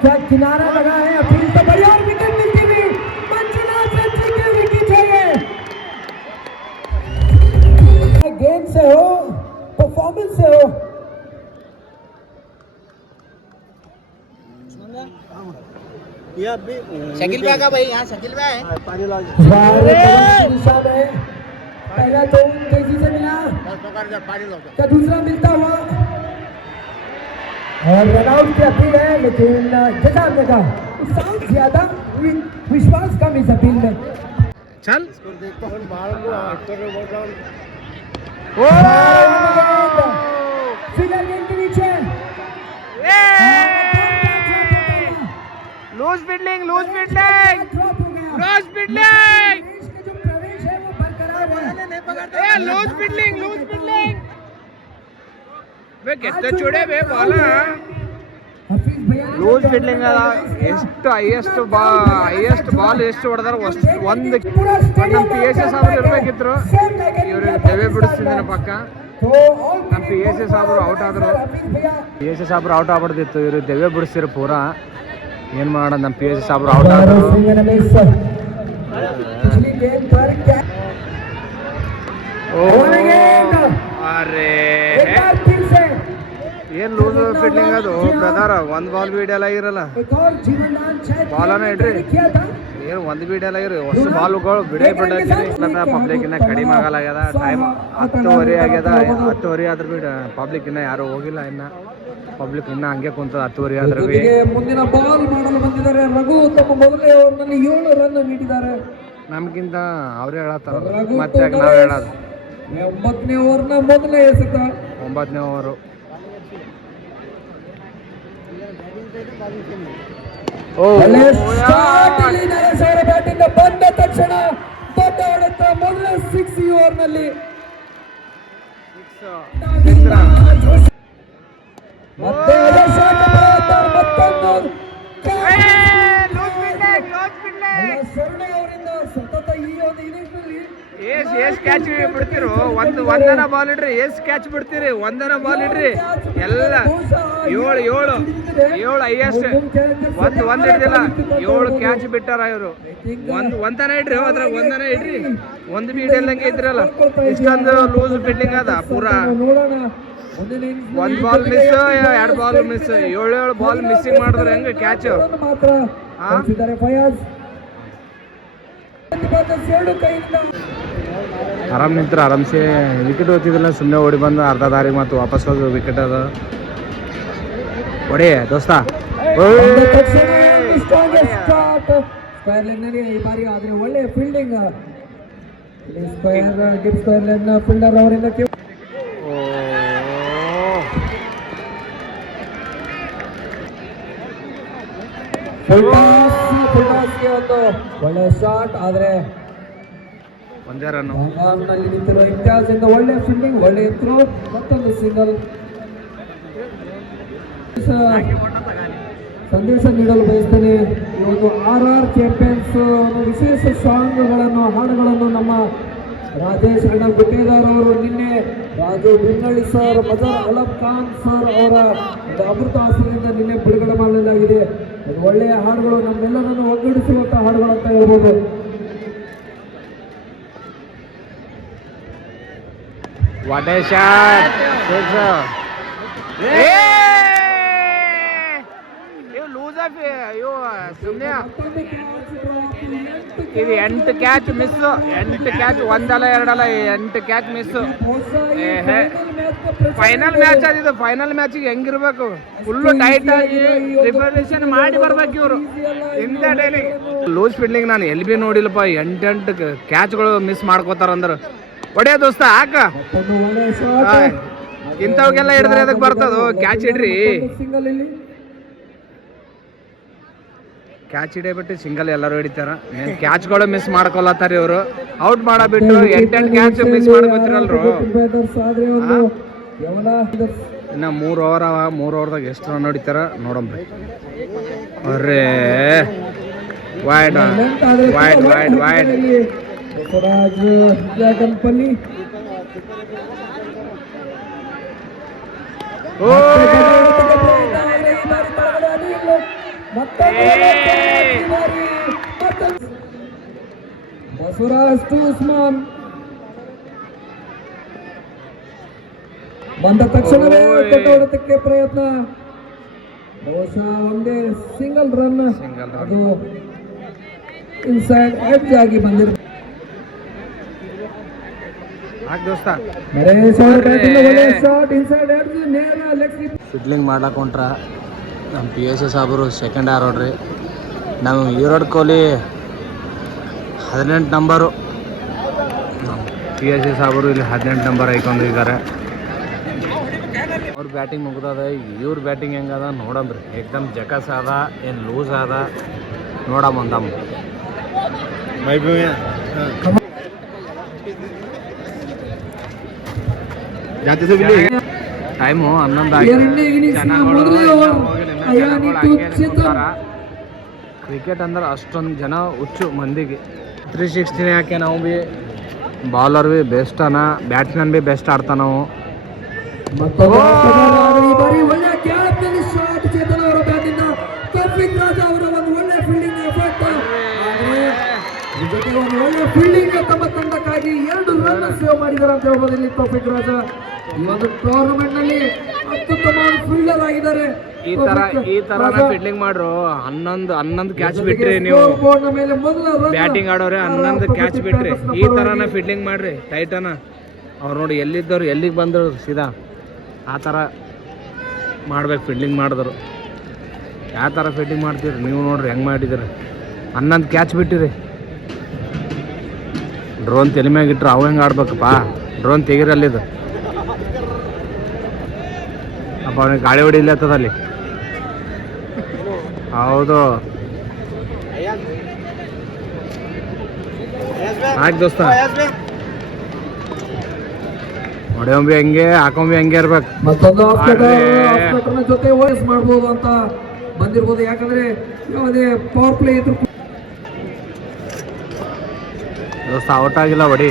क्या किनारा लगा है, अपील तो बढ़िया और विकेट मिलती हुई मंजुनाथ रेड्डी के विकेट है ये. गेम से हो, परफॉर्मेंस से हो, शकील भाई का भाई, यहाँ शकील भाई पहला तो तेजी से मिला, क्या दूसरा मिलता हुआ और रनआउट की अपील है. लेकिन जैसा आपने कहा उत्साह ज्यादा, विश्वास कम इस अपील में. चल फिगर गेंद के नीचे loose fielding, loose fielding, drop हो गया. लूज फील्डिंग, इसका जो प्रवेश है वो बरकरार है. Loose fielding, loose fielding. ಕೆತ್ತ ಚೂಡೆ ಬೇ ಬಾಲ ಲೂಸ್ ಫೀಲ್ಡಿಂಗ್ ಅದ. ಎಷ್ಟು ಹೈಯೆಸ್ಟ್ ಬಾಲ್ ಎಷ್ಟು ಹೊಡೆದಾರ, ಒಂದು ನಮ್ಮ PSS ಸಾಬ್ರು ಇರ್ಬೇಕಿದ್ರು, ಇವ್ರಿಗೆ ದೆವ್ವೆ ಬಿಡಿಸ್ತಿದ್ದೇನೆ ಪಕ್ಕ. ನಮ್ಮ PSS ಸಾಬ್ರು ಔಟ್ ಆದ್ರು, PSS ಸಾಬ್ರು ಔಟ್ ಆಗ್ಬಿಡ್ತಿತ್ತು, ಇವ್ರಿಗೆ ದೆವ್ವೆ ಬಿಡಿಸ್ತಿರು ಪೂರಾ. ಏನು ಮಾಡೋಣ, ನಮ್ಮ PSS ಸಾಬ್ರು ಔಟ್ ಆದ್ರು. ಅರೆ ಏನ್ ಲೂಸ್ ಫೀಲ್ಡಿಂಗ್ ಅದು ಬ್ರದರ್, ಒಂದ್ ಬಾಲ್ ಬೀಡಲ್ಲ ಇರಲ್ಲ, ಬಾಲನ ಇಡ್ರಿ, ಏನು ಒಂದು ಬೀಡಲ್ಲ ಇರಿ, ಹೊಸ ಬಾಲ್ಗಳು ಬಿಡೇ ಬಿಡತ್ತೀರಿ. ಪಬ್ಲಿಕ್ ಇನ್ನ ಕಡಿಮೆ ಆಗಲಾಗ್ಯದ, ಟೈಮ್ 10:30 ಆಗ್ಯದ. 10:30 ಆದ್ರೂ ಬಿ ಪಬ್ಲಿಕ್ ಇನ್ನ ಯಾರು ಹೋಗಿಲ್ಲ, ಇನ್ನ ಪಬ್ಲಿಕ್ ಇನ್ನ ಹಂಗೆ ಕುಂತದ. 10:30 ಆದ್ರೂ ಬಿ ಮುಂದಿನ ಬಾಲ್ ಮಾಡಲು ಬಂದಿದ್ದಾರೆ ರಘು. ತಮ್ಮ ಮೊದಲನೇ ಓವರ್ನಲ್ಲಿ 7 ರನ್ ನೀಡಿದ್ದಾರೆ. ನಮ್ಗಿಂತ ಅವ್ರೇ ಹೇಳತ್ತಾರ, ಮತ್ತೆ ನಾವ್ ಹೇಳೋದು. 9ನೇ ಓವರ್ನ ಮೊದಲನೇ ಎಸೆತ, 9ನೇ ಓವರು. ಬ್ಯಾಟಿಂಗ್ ಬಂದ ತಕ್ಷಣ ದೊಡ್ಡ ಹೊಡೆತ, ಮೊದಲ 6 ಈ ಓವರ್ನಲ್ಲಿ. ಮತ್ತೆ ಮತ್ತೊಂದು ಶರಣೆ ಅವರಿಂದ ಸತತ ಈ ಒಂದು ಇನ್ನಿಂಗ್ಸ್ನಲ್ಲಿ ಏಸ್ ಕ್ಯಾಚ್ ಬಿಡ್ತಿರು ಒಂದನ ಬಾಲ್ ಇಡ್ರಿ, ಏಸ್ ಕ್ಯಾಚ್ ಬಿಡ್ತೀರಿ, ಒಂದನ ಬಾಲ್ ಇಡ್ರಿ ಎಲ್ಲ. ಏಳು ಹೈಯೆಸ್ಟ್, ಒಂದ್ ಹಿಡ್ದಿಲ್ಲ, 7 ಕ್ಯಾಚ್ ಬಿಟ್ಟಾರ ಇವರು. ಒಂದನ ಇಡ್ರಿ, ಅದ್ರಾಗ ಒಂದನ ಇಡ್ರಿ, ಒಂದು ಬಿ ಹಿಡಿಯಲ್ಲಂಗೆ ಇದ್ರಲ್ಲ. ಇಷ್ಟೊಂದು ಲೂಸ್ ಫೀಲ್ಡಿಂಗ್ ಅದ ಪೂರಾ. 1 ball miss, 2 ball miss, 7 ball missing ಮಾಡಿದ್ರೆ ಹೆಂಗೆ ಕ್ಯಾಚ್? ಆರಾಮ್ ನಿಂತ್ರ ಆರಾಮ್ಸೆ ವಿಕೆಟ್ ಹೋಗ್ತಿದ್ದಿಲ್ಲ, ಸುಮ್ಮನೆ ಓಡಿ ಬಂದು ಅರ್ಧ ದಾರಿಗೆ ಮತ್ತು ವಾಪಸ್ ಹೋಗಿ ವಿಕೆಟ್ ಅದ ಹೊಡಿ ದೋಸ್ತ. ಈ ಬಾರಿ ಆದ್ರೆ ಒಳ್ಳೆ ಫೀಲ್ಡಿಂಗ್ ಫೀಲ್ಡರ್ ಅವರಿಂದ ಒಂದು ಒಳ್ಳೆ ಶಾಟ್, ಆದ್ರೆ ಒಂದೇ ರನ್ನು. ನಲ್ಲಿ ನಿಂತಿರೋ ಇತಿಹಾಸದಿಂದ ಒಳ್ಳೆ ಫೀಲ್ಡಿಂಗ್, ಒಳ್ಳೆ ಥ್ರೋ, ಮತ್ತೊಂದು ಸಿಂಗಲ್. ಸಂದೇಶ ನೀಡಲು ಬಯಸ್ತೇನೆ. ಈ ಒಂದು RR ಚಾಂಪಿಯನ್ಸ್ ವಿಶೇಷ ಸಾಂಗ್ಗಳನ್ನು, ಹಾಡುಗಳನ್ನು ನಮ್ಮ ರಾಜೇಶ್ ಅಣ್ಣ ಗುತ್ತೇದಾರ್ ಅವರು ನಿನ್ನೆ ರಾಜು ಬಿನ್ನಳ್ಳಿ ಸರ್, ಮಜರ್ ಅಲಂ ಖಾನ್ ಸರ್ ಅವರ ಒಂದು ಅಮೃತ ಆಸನದಿಂದ ನಿನ್ನೆ ಬಿಡುಗಡೆ ಮಾಡಲಾಗಿದೆ. ಅದು ಒಳ್ಳೆಯ ಹಾಡುಗಳು, ನಮ್ಮೆಲ್ಲರನ್ನು ಒಗ್ಗೂಡಿಸುವಂತಹ ಹಾಡುಗಳು ಅಂತ ಹೇಳ್ಬೋದು. What a shot! You lose of you ಸುಮ್ನೆ ಇದು 8 ಕ್ಯಾಚ್ ಮಿಸ್, 8 ಕ್ಯಾಚ್, ಒಂದಲ್ಲ ಎರಡಲ್ಲ 8 ಕ್ಯಾಚ್ ಮಿಸ್. ಫೈನಲ್ ಮ್ಯಾಚ್ ಆದಿದ್ದು. ಫೈನಲ್ ಮ್ಯಾಚಿಗೆ ಹೆಂಗಿರ್ಬೇಕು, ಫುಲ್ಲು ಟೈಟ್ ಆಗಿ ಪ್ರಿಪರೇಷನ್ ಮಾಡಿ ಬರ್ಬೇಕು ಇವರು. ಇಂಥ ಡೈಲಿ ಲೂಸ್ ಫೀಲ್ಡಿಂಗ್ ನಾನು ಎಲ್ಲಿ ಬಿ ನೋಡಿಲ್ಲಪ್ಪ. 8 ಕ್ಯಾಚ್ಗಳು ಮಿಸ್ ಮಾಡ್ಕೋತಾರಂದ್ರೆ ಒಡೆಯ ದೋಸ್ತ ಹಾಕ. ಇಂಥವ್ಗೆಲ್ಲ ಹಿಡಿದ್ರೆ ಅದಕ್ಕೆ ಬರ್ತದ. ಕ್ಯಾಚ್ ಇಡ್ರಿ, ಕ್ಯಾಚ್ ಹಿಡಿಯಬಿಟ್ಟು ಸಿಂಗಲ್ ಎಲ್ಲರೂ ಹಿಡಿತಾರ. ಕ್ಯಾಚ್ಗಳು ಮಿಸ್ ಮಾಡ್ಕೊಳತ್ತಾರ ಇವರು. ಔಟ್ ಮಾಡಬಿಟ್ಟು 8 ಕ್ಯಾಚ್ ಮಿಸ್ ಮಾಡ್ಕೊತಿರಲ್ರು. ಇನ್ನು 3 ಓವರ್ ಅವ. 3 ಓವರ್ದಾಗ ಎಷ್ಟು ರನ್ ಹೊಡಿತಾರ ನೋಡಂಬ್ರಿ. ಅರ್ರೇ wide wide wide wide. Jaganpalli Basavaraj to Usman ಬಂದ ತಕ್ಷಣವೇ ಹೊಡೆತಕ್ಕೆ ಪ್ರಯತ್ನ. ಬಹುಶಃ ಒಂದೇ ಸಿಂಗಲ್ ರನ್, ಅದು ಇನ್ಸೈಡ್ ಎಡ್ಜ್ ಆಗಿ ಬಂದಿದೆ. ಫೀಲ್ಡಿಂಗ್ ಮಾಡ್ಲಾಕ ಹೊಂಟ್ರ ನಮ್ಮ PSA ಸಾಬರು. ಸೆಕೆಂಡ್ ಯಾರು ನೋಡ್ರಿ, ನಾವು ವಿರಾಟ್ ಕೊಹ್ಲಿ 18 ನಂಬರು. ನಮ್ಮ PSA ಸಾಬರು ಇಲ್ಲಿ 18 ನಂಬರ್ ಹಾಕೊಂಡಿದ್ದಾರೆ. ಅವ್ರ ಬ್ಯಾಟಿಂಗ್ ಮುಗ್ದದ. ಇವ್ರ ಬ್ಯಾಟಿಂಗ್ ಹೆಂಗದ ನೋಡಮ್ರಿ. ಏಕ್ದಮ್ ಜಕಸ್ ಅದ, ಏನು ಲೂಸ್ ಅದ ನೋಡಮ್ ಅಂದಮ್. ಟೈಮು 11 ಕ್ರಿಕೆಟ್ ಅಂದ್ರೆ ಅಷ್ಟೊಂದು ಜನ ಹುಚ್ಚು ಮಂದಿಗೆ. 360 ಯಾಕೆ ನಾವು ಬಿ ಬೌಲರ್ ಬಿ ಬೆಸ್ಟ್ ಅನ, ಬ್ಯಾಟ್ಸ್ಮನ್ ಬಿ ಬೆಸ್ಟ್ ಆಡ್ತಾನ ನಾವು. ಒಳ್ಳೆ ಫೀಲ್ಡಿಂಗ್ ತಮ್ಮ ತಂಡಕ್ಕಾಗಿ 2 ರನ್ ಸೇವ್ ಮಾಡಿದ್ದಾರೆ ಅಂತ ಹೇಳ್ಬೋದು ಇಲ್ಲಿ ತೌಫಿಕ್ ರಾಜ. ಈ ಒಂದು ಟೂರ್ನಮೆಂಟ್ ನಲ್ಲಿ ಅತ್ಯುತ್ತಮ ಫೀಲ್ಡರ್ ಆಗಿದ್ದಾರೆ. ಈ ತರ ಫೀಲ್ಡಿಂಗ್ ಮಾಡ್ರು. 11 ಕ್ಯಾಚ್ ಬಿಟ್ರಿ ನೀವು. ಬ್ಯಾಟಿಂಗ್ ಆಡೋರೆ 11 ಕ್ಯಾಚ್ ಬಿಟ್ರಿ. ಈ ತರನ ಫೀಲ್ಡಿಂಗ್ ಮಾಡ್ರಿ ಟೈಟನ. ಅವ್ರು ನೋಡಿ ಎಲ್ಲಿದ್ದವ್ರು ಎಲ್ಲಿಗೆ ಬಂದರು ಸೀದಾ ಆ ಥರ ಮಾಡ್ಬೇಕು ಫೀಲ್ಡಿಂಗ್ ಮಾಡಿದ್ರು. ಯಾವ ಥರ ಫೀಲ್ಡಿಂಗ್ ಮಾಡ್ತೀರಿ ನೀವು ನೋಡ್ರಿ ಹೆಂಗೆ ಮಾಡಿದ್ದೀರಿ. 11 ಕ್ಯಾಚ್ ಬಿಟ್ಟಿರಿ. ಡ್ರೋನ್ ತಲೆ ಮ್ಯಾಗ ಇಟ್ರು ಅವು ಹೆಂಗೆ ಆಡ್ಬೇಕಪ್ಪ. ಡ್ರೋನ್ ತೆಗಿರಲ್ಲಿದ್ದು ಅಪ್ಪ, ಅವನಿಗೆ ಗಾಳಿ ಹೊಡಿಲತ್ತದ ಅಲ್ಲಿ. ಹೌದು ಆಯ್ತು ದೋಸ್ತ, ಹೊಡೆಯೊಂಬಿ ಹೆಂಗೆ ಹಾಕೊಂಬಿ ಹೆಂಗೆ ಇರ್ಬೇಕು. ಮತ್ತೊಂದು ಜೊತೆ ವಾಯ್ಸ್ ಮಾಡ್ಬೋದು ಅಂತ ಬಂದಿರ್ಬೋದು. ಯಾಕಂದ್ರೆ ಯಾವುದೇ ಪವರ್ ಪ್ಲೇ ಇದ್ರು ದೋಸ್ತ ಔಟ್ ಆಗಿಲ್ಲ ಹೊಡಿ.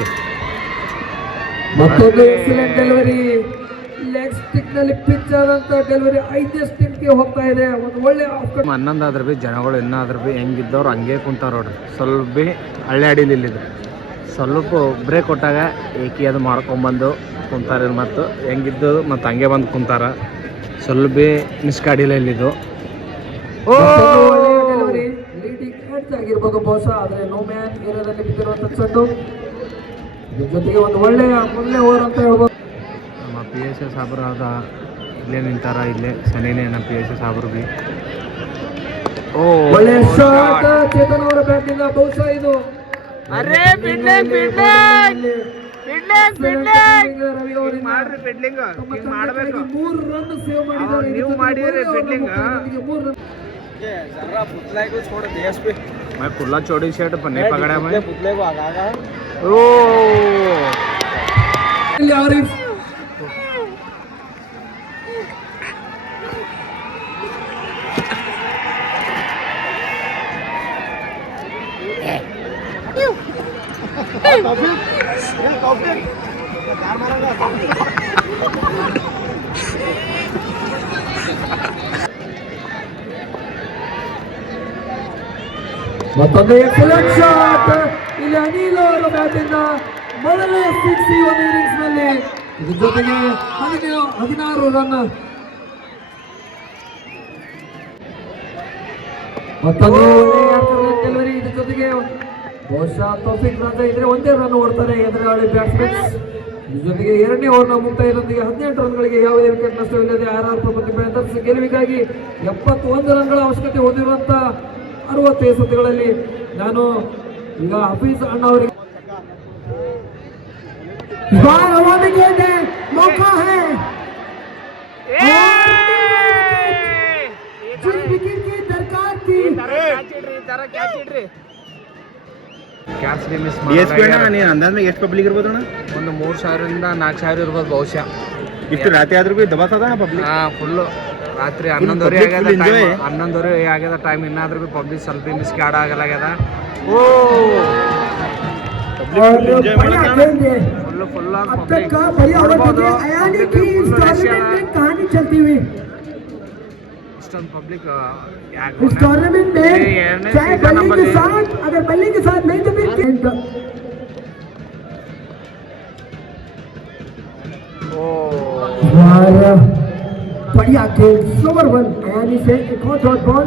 ಮತ್ತೊಂದು ಎಕ್ಸಲೆಂಟ್ ಡೆಲಿವರಿ, ಲೆಗ್ ಸ್ಟಿಕ್ ನಲ್ಲಿ ಪಿಚ್ ಆದಂತ ಡೆಲಿವರಿ 5ನೇ ಸ್ಟಿಕ್ಗೆ ಹೋಗ್ತಾ ಇದೆ. ಒಂದು ಒಳ್ಳೆ ಹನ್ನೊಂದು ಆದ್ರೆ ಭೀ ಜನಗಳು ಇನ್ನಾದ್ರೂ ಭೀ ಹೆಂಗಿದ್ದವ್ರು ಹಂಗೆ ಕುಂತಾರ ನೋಡ್ರಿ. ಸ್ವಲ್ಪ ಭೀ ಹಳ್ಳಿ ಅಡಿಲಿಲ್ಲಿದ್ರು ಸ್ವಲ್ಪ ಬ್ರೇಕ್ ಕೊಟ್ಟಾಗ ಏಕಿ ಅದು ಮಾಡ್ಕೊಂಬಂದು ಕುಂತಾರೆ. ಮತ್ತು ಹೆಂಗಿದ್ದು ಮತ್ತು ಹಂಗೆ ಬಂದು ಕುಂತಾರ. ಸ್ವಲ್ಪ ಭೀ ನಿಷ್ಕಾಡಿಲ್ಲ ಇಲ್ಲಿದ್ದು. ಡೆಲಿವರಿ ಲೀಡಿಂಗ್ ಎಡ್ಜ್ ಆಗಿರ್ಬೋದು ಬಹುಶಃ, ಆದರೆ ನೋ ಮ್ಯಾನ್ ಏರಿಯಾದಲ್ಲಿ ಬಿದ್ದಿರುವಂತ ಚೆಂಡು. ಇದ್ರ ಜೊತೆಗೆ ಒಂದು ಒಳ್ಳೆ ಓವರ್ ಅಂತ ಹೇಳ್ಬೋದು. ನಮ್ಮ PSA ಸಾಬ್ರು ಅದ ಇಲ್ಲೇ ನಿಂತಾರ, ಇಲ್ಲೇ ಸನಿನೇ ನಮ್ಮ PSA ಸಾಬ್ರು ಭೀ. ಒಳ್ಳೆ ಶಾಟ್ ಚೇತನ್ ಅವರ ಬ್ಯಾಟಿಂದ. ಬಹುಶಃ ಇದು ರವಿ ಅವರಿಂದ 3 ರನ್ ಸೇವ್ ಮಾಡಿದ್ದಾರೆ. मैं खुला चौड़ी शर्ट पन्ने पकड़ा मैं ओ आरिफ ಮತ್ತೊಂದು ಎಕ್ಸಲೆಂಟ್ ಶಾಟ್ ಇಲ್ಲಿ ಅನಿಲ್ ಅವರ ಬ್ಯಾಟಿಂದ ಮೊದಲ 6 ಈ ಒಂದು ಇನ್ನಿಂಗ್ಸ್ ನಲ್ಲಿ. ಇದ್ರ ಜೊತೆಗೆ 16 ರನ್. ಮತ್ತೊಂದು ಡೆಲಿವರಿ. ಇದ್ರ ಜೊತೆಗೆ ಬಹುಶಃ ತೌಫಿಕ್ ರಾಜಾ ಇದ್ರೆ ಒಂದೇ ರನ್ ಓಡ್ತಾರೆ ಎದುರಾಳಿ ಬ್ಯಾಟ್ಸ್ಮನ್ಸ್. ಇದ್ರ ಜೊತೆಗೆ 2ನೇ ಓವರ್ನ ಮುಕ್ತಾಯದೊಂದಿಗೆ 18 ರನ್ಗಳಿಗೆ ಯಾವುದೇ ವಿಕೆಟ್ ನಷ್ಟವಿಲ್ಲದೆ RR ಪ್ರಪಂಚ ಪ್ಯಾಂಥರ್ಸ್ ಗೆಲುವಿಗಾಗಿ 71 ರನ್ಗಳ ಅವಶ್ಯಕತೆ ಹೊಂದಿರುವಂತ 60 ಎಸೆತಗಳಲ್ಲಿ ನಾನು ಈಗ ಹಫೀಜ್ ಅಣ್ಣ ಅವರಿಗೆ मौका है विकेट की दरकार थी. ಕ್ಯಾಚ್ ಬಿ ಮಿಸ್ ನೀನು ಅಂದಾಜ್ ಎಷ್ಟು ಪಬ್ಲಿಕ್ ಇರ್ಬೋದು ಅಣ್ಣ? ಒಂದು 3,000ರಿಂದ 4,000 ಇರ್ಬೋದು ಬಹುಶಃ. ಇಷ್ಟು ರಾತ್ರಿ ಆದ್ರೂ ಭೀ ದಬಾಸದ ಪಬ್ಲಿಕ್. ಫುಲ್ಲು ರಾತ್ರಿ 11:30 ಆಗ್ಯದ ಟೈಮ್. 11:30 ಆಗ್ಯದ ಟೈಮ್. ಇನ್ನಾದ್ರೂ ಭೀ ಪಬ್ಲಿಕ್ ಸ್ವಲ್ಪ ಮಿಸ್ ಆಡ ಆಗಲಾಗ್ಯದ. ಫುಲ್ಲು ಫುಲ್ कहानी चलती हुई इस्टर्न पब्लिक इस टूर्नामेंट में चाहे बल्ले के साथ, अगर बल्ले के साथ नहीं तो फिर बढ़िया खेल. स्लोवर वन यानी से एक और डॉट बॉल.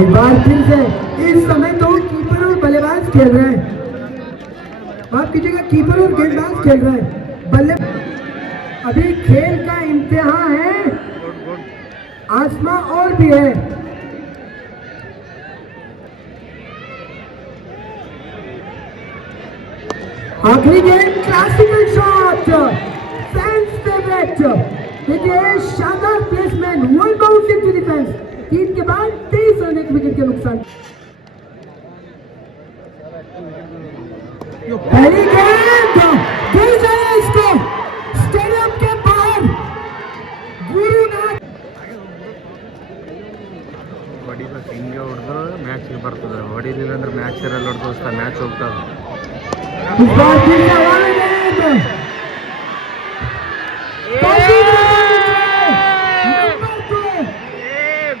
एक बार फिर से इस समय तो कीपर और बल्लेबाज खेल रहे हैं. माफ कीजिएगा, कीपर और गेंदबाज खेल रहे हैं. बल्ले अभी खेल का इम्तिहान है. आसमां और भी है. आखिरी game classical shot, fans favourite. देखिए शानदार placement, one bounce into defence. 3 के बाद 23 रन, 1 विकेट के नुकसान. पहली गेंद गिर जाए इसको स्टेडियम के बाहर. गुरुनाथ ಹೊಡಿಬೇಕು. ಹಿಂಗೆ ಹೊಡೆದ್ರೆ ಮ್ಯಾಚ್ಗೆ ಬರ್ತದೆ. ಹೊಡಿಲಿಲ್ಲ ಅಂದ್ರೆ ಮ್ಯಾಚ್ ಇರಲ್ಲ. ದೋಸ್ತ ಮ್ಯಾಚ್ ಹೋಗ್ತದೆ. इस बार फिर से वाली गेंद.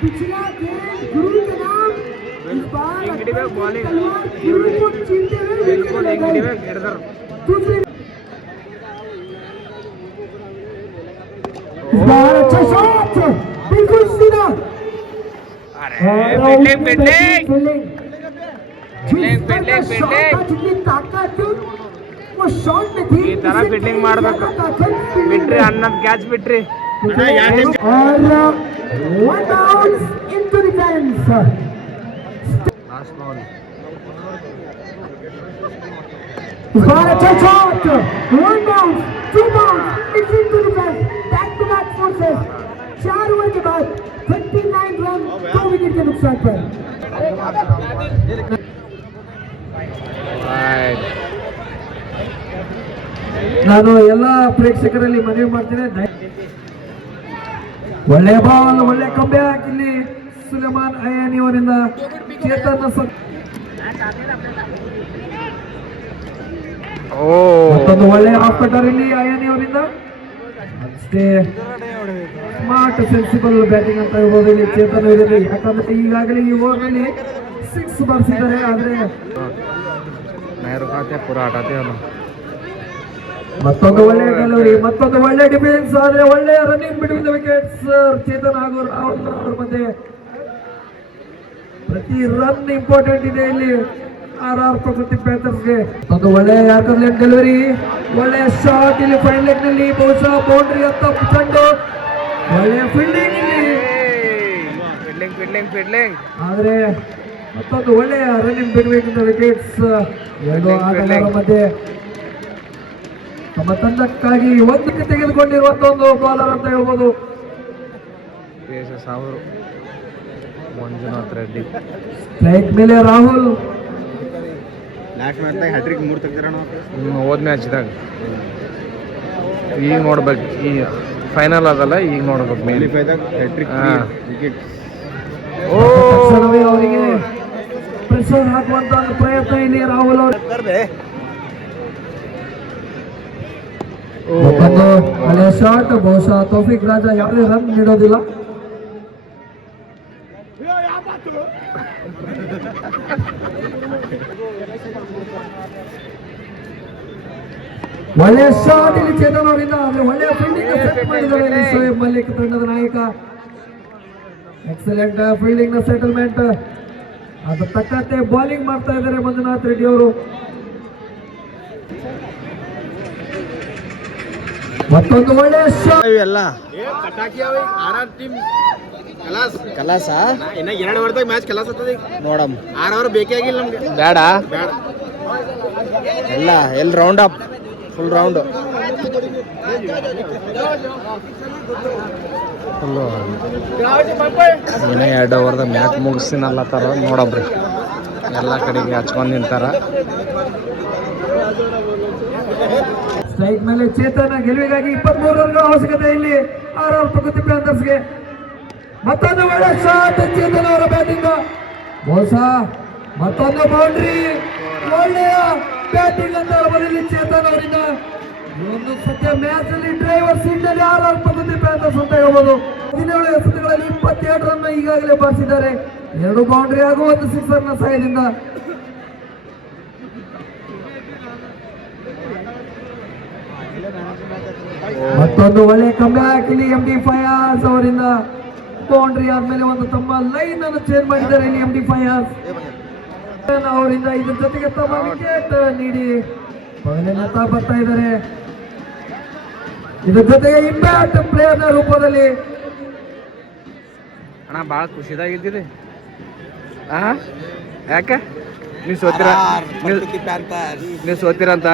पिछला गेंद गुरु के नाम. इस बार गुरु को चीनते हुए बिल्कुल दूसरी. इस बार अच्छा शॉट, बिल्कुल सीधा. जितनी ताकत वो शॉट में थी. ಈ ತರ ಫೀಲ್ಡಿಂಗ್ ಮಾಡ್ಬೇಕು. ಬಿಟ್ರಿ 11 ಕ್ಯಾಚ್ ಬಿಟ್ರಿ. और one out into defence. Last ball. बार अच्छा shot, one bounce, 2 bounce, it's into defence. Back to back fours. 4 over के बाद 29 रन, 2 विकेट के नुकसान पर. ನಾನು ಎಲ್ಲ ಪ್ರೇಕ್ಷಕರಲ್ಲಿ ಮನವಿ ಮಾಡ್ತೇನೆ, ಒಳ್ಳೆ ಬಾಲ್, ಒಳ್ಳೆ ಕಂಬ್ಯಾಕ್. ಇಲ್ಲಿ ಸುಲೇಮಾನ್ ಅಯಾನಿ ಅವರಿಂದ ಚೇತನ್ ಮತ್ತೊಂದು ಒಳ್ಳೆಯ ಆಫ್ ಕಟರ್ ಇಲ್ಲಿ ಅಯಾನಿ ಅವರಿಂದ. ಅಷ್ಟೇ ಸ್ಮಾರ್ಟ್ ಸೆನ್ಸಿಬಲ್ ಬ್ಯಾಟಿಂಗ್ ಅಂತ ಹೇಳ್ಬೋದು ಇಲ್ಲಿ ಚೇತನ್ ಅವರಲ್ಲಿ. ಯಾಕಂದ್ರೆ ಈಗಾಗಲೇ ಈ ಓವರ್ನಲ್ಲಿ 6 ಬಾರಿಸಿದ್ದಾರೆ. ಆದ್ರೆ ಮತ್ತೊಂದು ಒಳ್ಳೆಯ ಡೆಲಿವರಿ, ಮತ್ತೊಂದು ಒಳ್ಳೆಯ ಡಿಫೆನ್ಸ್, ಆದ್ರೆ ಒಳ್ಳೆಯ running between the wickets Chetan ಹಾಗೂ ರಾಹುಲ್ ಅವರ ಮಧ್ಯೆ. ಪ್ರತಿ ರನ್ ಇಂಪಾರ್ಟೆಂಟ್ ಇದೆ ಇಲ್ಲಿ ಆರ್ ಪ್ರಕೃತಿ ಪ್ಯಾಂಥರ್ಸ್ಗೆ. ಒಂದು ಒಳ್ಳೆಯ ಯಾರ್ಕರ್ ಲೆಗ್ ಡೆಲಿವರಿ, ಒಳ್ಳೆಯ ಶಾಟ್ ಇಲ್ಲಿ ಫೈನ್ ಲೆಗ್ ನಲ್ಲಿ, ಬಹುಶಃ ಬೌಂಡ್ರಿ ಹತ್ತ ಚೆಂಡು, ಒಳ್ಳೆಯ ಫೀಲ್ಡಿಂಗ್ ಇಲ್ಲಿ. ಆದ್ರೆ ಮತ್ತೊಂದು ಒಳ್ಳೆಯ ರನ್ನಿಂಗ್ ಬಿಟ್ವೀನ್ ದ ವಿಕೆಟ್ಸ್ ಎರಡು ಆಟಗಾರರ ಮಧ್ಯೆ. ತಮ್ಮ ತಂಡಕ್ಕಾಗಿ ಒಂದಕ್ಕೆ ತೆಗೆದುಕೊಂಡಿರುವಂತ ಒಂದು ಬಾಲರ್ ಅಂತ ಹೇಳ್ಬೋದು ಮಂಜುನಾಥ್ ರೆಡ್ಡಿ. ಸ್ಟ್ರೈಕ್ ಮೇಲೆ ರಾಹುಲ್. ಲಾಸ್ಟ್ ಮ್ಯಾಚ್ದಾಗ ಹ್ಯಾಟ್ರಿಕ್ 3 ತೆಗ್ದಿರೋಣ. ಹೋದ ಮ್ಯಾಚ್ದಾಗ ಈಗ ನೋಡ್ಬೇಕು, ಈ ಫೈನಲ್ ಅದಲ್ಲ, ಈಗ ನೋಡ್ಬೇಕು. ಕ್ವಾಲಿಫೈದಾಗ ಹ್ಯಾಟ್ರಿಕ್ ವಿಕೆಟ್. ತಕ್ಷಣವೇ ಅವರಿಗೆ ಪ್ರೆಷರ್ ಹಾಕುವಂತ ಒಂದು ಪ್ರಯತ್ನ ಇಲ್ಲಿ ರಾಹುಲ್ ಅವರು. ಒಳ್ಳೆಯ ಶಾಟ್, ಬಹುಶಃ ತೌಫಿಕ್ ರಾಜಾ ಯಾವುದೇ ರನ್ ನೀಡೋದಿಲ್ಲ. ಒಳ್ಳೆಯ ಶಾಟ್ ಇಲ್ಲಿ ಚೇತನ್ ಅವರಿಂದ. ಆದ್ರೆ ಒಳ್ಳೆಯ ಫೀಲ್ಡಿಂಗ್ ಸೆಟ್ ಮಾಡಿದ್ದಾರೆ ಇಲ್ಲಿ ಶೋಯಬ್ ಮಲ್ಲಿಕ್ ತಂಡದ ನಾಯಕ. ಎಕ್ಸಲೆಂಟ್ ಫೀಲ್ಡಿಂಗ್ ನ ಸೆಟಲ್ಮೆಂಟ್. ಅದು ತಕ್ಕಂತೆ ಬೌಲಿಂಗ್ ಮಾಡ್ತಾ ಇದ್ದಾರೆ ಮಂಜುನಾಥ್ ರೆಡ್ಡಿ ಅವರು. ಮತ್ತೊಂದು ಒಳ್ಳೆಯ ಶಾಟ್. ಇವೆಲ್ಲ ಕಲಾಸ ಇನ್ನ 2 ಓವರ್ದಾಗ ಮ್ಯಾಚ್ ಕಲಾಸ ಆಗ್ತದೆ. ನೋಡಮ್ 6 ಓವರ್ ಬೇಕೇ ಆಗಿಲ್ಲ ನಮ್ಗೆ. ಬೇಡ, ಬೇಡ ಎಲ್ಲ ಎಲ್ಲಿ round up, full round full. ಇನ್ನೇ 2 ಓವರ್ದಾಗ ಮ್ಯಾಚ್ ಮುಗಿಸಿನಲ್ಲತ್ತಾರ ನೋಡಬ್ರಿ. ಎಲ್ಲ ಕಡೆಗೆ ಹಚ್ಕೊಂಡು ನಿಂತಾರ. ಸ್ಟ್ರೈಕ್ ಮೇಲೆ ಚೇತನ ಗೆಲುವಿಗಾಗಿ 23 ರನ್ಗಳ ಅವಶ್ಯಕತೆ ಇಲ್ಲಿ ಆರ್ ಪ್ರಕೃತಿ ಪ್ಯಾಂಥರ್ಸ್ಗೆ. ಮತ್ತೊಂದು ಒಳ್ಳೆ ಶಾಟ್ ಚೇತನ್ ಅವರ ಬ್ಯಾಟಿಂಗ್, ಬಹುಶಃ ಮತ್ತೊಂದು ಬೌಂಡ್ರಿ. ಒಳ್ಳೆಯ ಬ್ಯಾಟಿಂಗ್ ಅಂತ ಬರಲಿ ಚೇತನ್ ಅವರಿಂದ. ಒಂದು ಸತ್ಯ ಮ್ಯಾಚ್ ಅಲ್ಲಿ ಡ್ರೈವರ್ ಸೀಟ್ ನಲ್ಲಿ ಆರ್ ಪ್ರಕೃತಿ ಪ್ಯಾಂಥರ್ಸ್ ಅಂತ ಹೇಳ್ಬೋದು. 17 ಎಸೆತಗಳಲ್ಲಿ 27 ರನ್ ಈಗಾಗಲೇ ಬಾರಿಸಿದ್ದಾರೆ. 2 ಬೌಂಡ್ರಿ ಹಾಗೂ 1 ಸಿಕ್ಸರ್ ನ ಸಹಾಯದಿಂದ. ಮತ್ತೊಂದು ಒಳ್ಳೆ ಕಂಬ್ಯಾಕ್ ಇಲ್ಲಿ MD ಫಯಾಜ್ ಅವರಿಂದ. ಬೌಂಡ್ರಿ ಆದ್ಮೇಲೆ ಒಂದು ತಮ್ಮ ಲೈನ್ ಅನ್ನು ಚೇಂಜ್ ಮಾಡಿದ್ದಾರೆ ಇಲ್ಲಿ MD ಫಯಾಜ್ ಅವರಿಂದ. ಇದ್ರ ಜೊತೆಗೆ ತಮ್ಮ ವಿಕೆಟ್ ನೀಡಿ ಬದಲಿನತ್ತ ಬರ್ತಾ ಇದ್ದಾರೆ. ಇದ್ರ ಜೊತೆಗೆ ಇಂಪ್ಯಾಕ್ಟ್ ಪ್ಲೇಯರ್ ನ ರೂಪದಲ್ಲಿ. ಅಣ್ಣ ಭಾಳ ಖುಷಿದಾಗಿದ್ದೀರಿ. ಯಾಕೆ ನೀವು ಸೋತಿರ? ನೀವು ಸೋತಿರಂತ?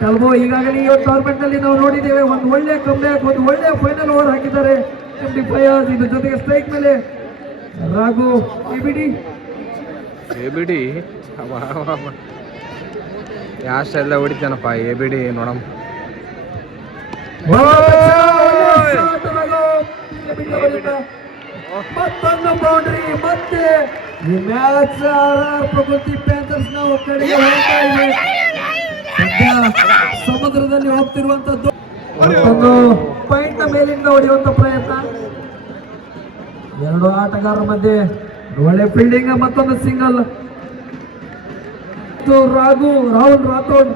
ಕಲ್ಬೋ ಈಗಾಗಲೇ ಈ ಟೂರ್ನಮೆಂಟ್ ನಲ್ಲಿ ನಾವು ನೋಡಿದ್ದೇವೆ. ಒಂದು ಒಳ್ಳೆ ಕಂಬ್ಯಾಕ್, ಒಂದು ಒಳ್ಳೆ ಫೈನಲ್ ಓವರ್ ಹಾಕಿದ್ದಾರೆ MD ಫಯಾಜ್. ಇದ್ರ ಜೊತೆಗೆ ಸ್ಟ್ರೈಕ್ ಮೇಲೆ ರಾಘು ಎಬಿಡಿ. ಯಾವ ಸ್ಟೈಲ್ದಾಗ ಹೊಡಿತಾನಪ್ಪ ಎಬಿಡಿ ನೋಡಮ್. ಮತ್ತೊಂದು ಬೌಂಡ್ರಿ. ಮತ್ತೆ ಈ ಮ್ಯಾಚ್ ಪ್ರಕೃತಿ ಪ್ಯಾಂಥರ್ಸ್ ನ ಒಕ್ಕಡೆಗೆ ಹೋಗ್ತಾ ಇದೆ. ಸದ್ಯ ಸಮುದ್ರದಲ್ಲಿ ಹೋಗ್ತಿರುವಂತದ್ದು. ಮತ್ತೊಂದು ಪಾಯಿಂಟ್ ಮೇಲಿಂದ ಹೊಡೆಯುವಂತ ಪ್ರಯತ್ನ 2 ಆಟಗಾರರ ಮಧ್ಯೆ. ಒಳ್ಳೆ ಫೀಲ್ಡಿಂಗ್, ಮತ್ತೊಂದು ಸಿಂಗಲ್. ರಾಹುಲ್ ರಾಥೋಡ್.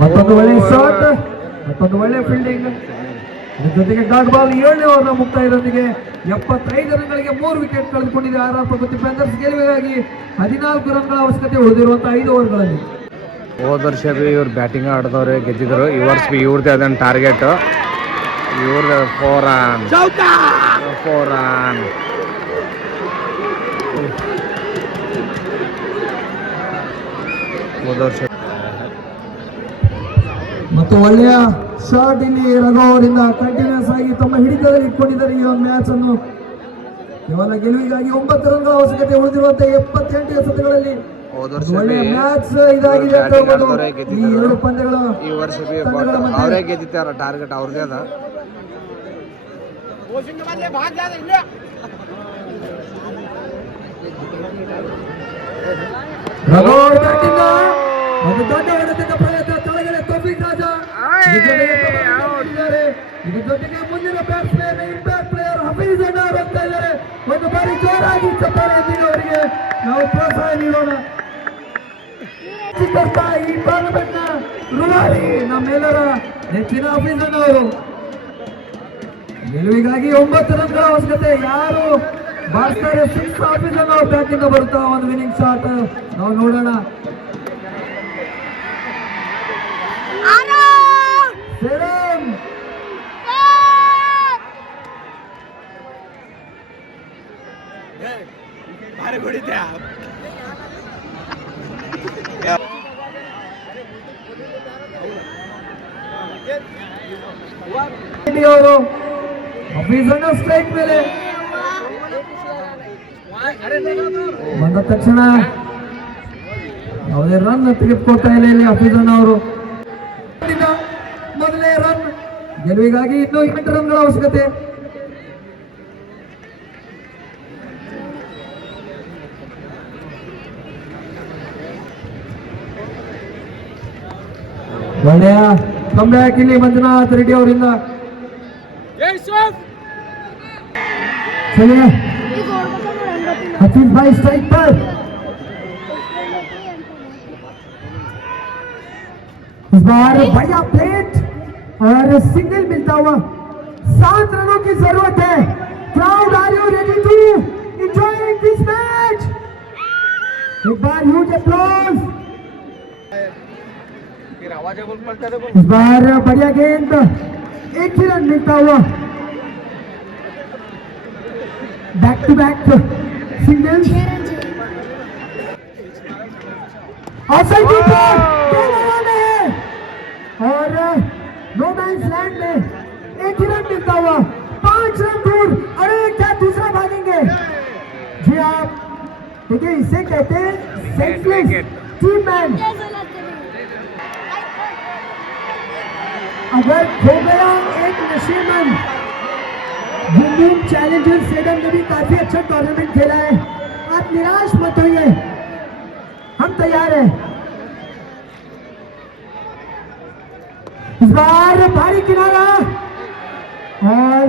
ಮತ್ತೊಂದು ಒಳ್ಳೆ ಶಾಟ್, ಮತ್ತೊಂದು ಒಳ್ಳೆ ಫೀಲ್ಡಿಂಗ್. ಜೊತೆಗೆ ಡಾಟ್ ಬಾಲ್ 7ನೇ ಓವರ್ನ ಮುಕ್ತಾಯದೊಂದಿಗೆ 75 ರನ್ಗಳಿಗೆ 3 ವಿಕೆಟ್ ಕಳೆದುಕೊಂಡಿದೆ ಆರ್ ಪ್ರಕೃತಿ ಪ್ಯಾಂಥರ್ಸ್. ಗೆಲುವಿಗಾಗಿ 14 ರನ್ಗಳ ಅವಶ್ಯಕತೆ ಉಳಿದಿರುವಂತಹ 5 ಓವರ್ಗಳಲ್ಲಿ. ಹೋದ ವರ್ಷ ಬಿ ಇವ್ರು ಬ್ಯಾಟಿಂಗ್ ಆಡಿದವ್ರೆ ಗೆದ್ದಿದ್ರು. ಈ ವರ್ಷ ಬಿ ಇವ್ರದ್ದೇ ಅದನ್ನ ಟಾರ್ಗೆಟ್. ಇವ್ರದ್ದು 4 ರನ್. ಹೋದ ವರ್ಷ ಮತ್ತು ಒಳ್ಳೆಯ ಶಾಟ್ ಇಲ್ಲಿ ರಘು ಅವರಿಂದ. ಕಂಟಿನ್ಯೂಸ್ ಆಗಿ ತಮ್ಮ ಹಿಡಿತದಲ್ಲಿ ಇಟ್ಕೊಂಡಿದ್ದಾರೆ ಈ ಒಂದು ಮ್ಯಾಚ್ ಅನ್ನು. ಕೇವಲ ಗೆಲುವಿಗಾಗಿ 9 ರನ್ಗಳ ಅವಶ್ಯಕತೆ ಉಳಿದಿರುವಂತಹ 78 ಎಸೆತಗಳಲ್ಲಿ ಹೋದ ವರ್ಷ ಒಳ್ಳೆ ಮ್ಯಾಚ್ ಇದಾಗಿದೆ ಅಂತ ಹೇಳ್ಬೋದು. ಈ ಎರಡು ಪಂದ್ಯಗಳು ಈ ವರ್ಷ ಅವರೇ ಗೆದ್ದಿತ್ತಾರ. ಟಾರ್ಗೆಟ್ ಅವ್ರದೇ ಅದ. ಒಂದು ದೊಡ್ಡ ಹೊಡೆತದ ಪ್ರಯತ್ನ ಕೆಳಗಡೆ ತೌಫೀಕ್ ರಾಜಾ. ಇದು ಜೊತೆಗೆ ಮುಂದಿನ ಬ್ಯಾಟ್ಸ್ಮನ್ ಇಂಪ್ಯಾಕ್ಟ್ ಪ್ಲೇಯರ್ ಹಫೀಜ್ ಅಣ್ಣ ಅವರು ಹೋಗ್ತಾ ಇದ್ದಾರೆ. ಒಂದು ಬಾರಿ ಜೋರಾಗಿ ಚಪ್ಪಾಳೆ ಅವರಿಗೆ ನಾವು ಪ್ರೋತ್ಸಾಹ ನೀಡೋಣ. ಈ ಟೂರ್ನಮೆಂಟ್ ನ ರುವಾರಿ ನಮ್ಮೆಲ್ಲರ ನೆಚ್ಚಿನ ಹಫೀಜ್ ಅಣ್ಣ ಅವರು. ಗೆಲುವಿಗಾಗಿ 9 ರನ್ಗಳ ಅವಶ್ಯಕತೆ. ಯಾರು ಬಾರಿಸ್ತಾರೆ 6 ಹಫೀಜ್ ಅಣ್ಣ ಅವ್ರ ಬ್ಯಾಟ್ ಇಂದ ಬರುತ್ತಾ ಒಂದು ವಿನಿಂಗ್ ಶಾಟ್ ನಾವು ನೋಡೋಣ. ಅವರು ಹಫೀಜ್ ಅಣ್ಣ ಸ್ಟ್ರೈಕ್ ಮೇಲೆ ಬಂದ ತಕ್ಷಣ ಯಾವುದೇ ರನ್ ತೆಗೆದುಕೊಳ್ತಾ ಇಲ್ಲ ಇಲ್ಲಿ ಹಫೀಜ್ ಅಣ್ಣ ಅವರು. ಮೊದಲನೇ ರನ್ ಗೆಲುವಿಗಾಗಿ ಇನ್ನೂ 8 ರನ್ಗಳ ಅವಶ್ಯಕತೆ. ಒಳ್ಳೆಯ ಕಂಬ್ಯಾಕ್ ಇಲ್ಲಿ ಮಂಜುನಾಥ್ ರೆಡ್ಡಿ ಅವರಿಂದ. चलिए हफीज भाई स्ट्राइक पर. इस बार बढ़िया प्लेट और सिंगल मिलता हुआ 7 रनों की जरूरत है. Crowd are you ready to enjoy this match? एक बार ह्यूज अप्लॉज. इस बार बढ़िया गेंद, एक ही रन मिलता हुआ. बैक टू बैक सिंगल्स और नो मैंस लैंड में एक ही रन मिलता हुआ. 5 रन दूर. अरे क्या दूसरा भागेंगे? जी आप देखिए, इसे कहते हैं सेल्फलेस टीम मैन. अगर खो गया एक नशीमन. बूम चैलेंजर स्टेडियम ने भी काफी अच्छा टूर्नामेंट खेला है. आप निराश मत होइए, हम तैयार हैं. इस बार भारी किनारा और